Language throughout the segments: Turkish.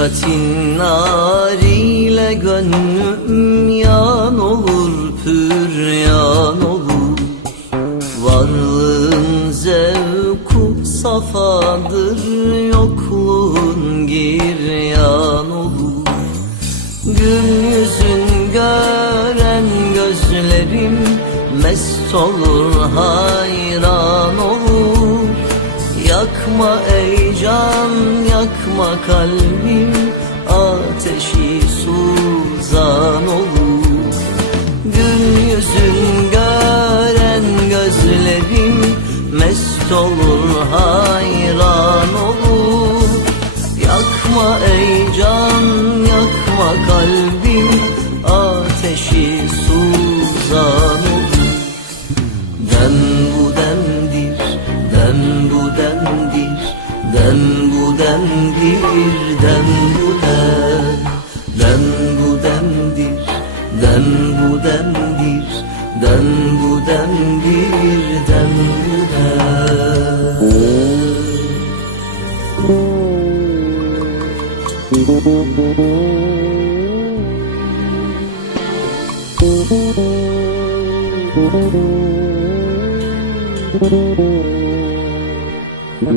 Şefkatin nariyle gönlüm yan olur püryan olur. Varlığın zevku safadır yokluğun giryan olur. Gül yüzün gören gözlerim mest olur olur Yakma ey can yakma kalbim. Ateşi suzan olur dem bu demdir, dem bu dem, dem bu demdir, dem bu demdir, dem bu demdir, dem bu dem. Bağ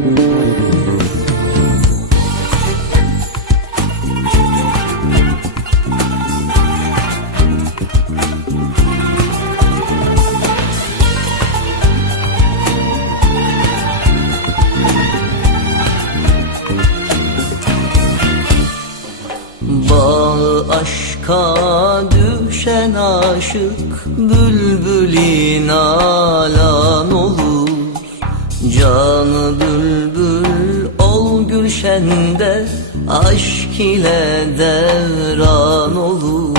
aşka düşen aşık Bülbülin alan olur Canı bülbül ol gülşende Aşk ile devran olur.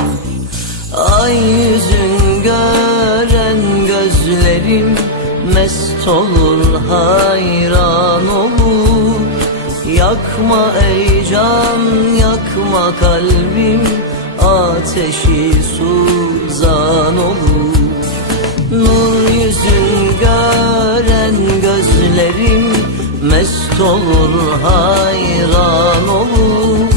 Ay yüzün gören gözlerim Mest olur hayran olur. Yakma ey can yakma kalbim Ateşi suzan Mest olur hayran olur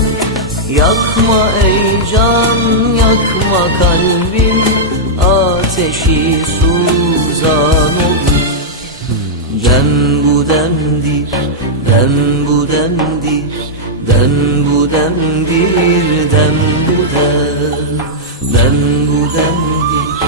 Yakma ey can yakma kalbim Ateşi suzan olur Dem bu demdir, dem bu demdir, dem bu demdir, dem bu dem, dem bu demdir.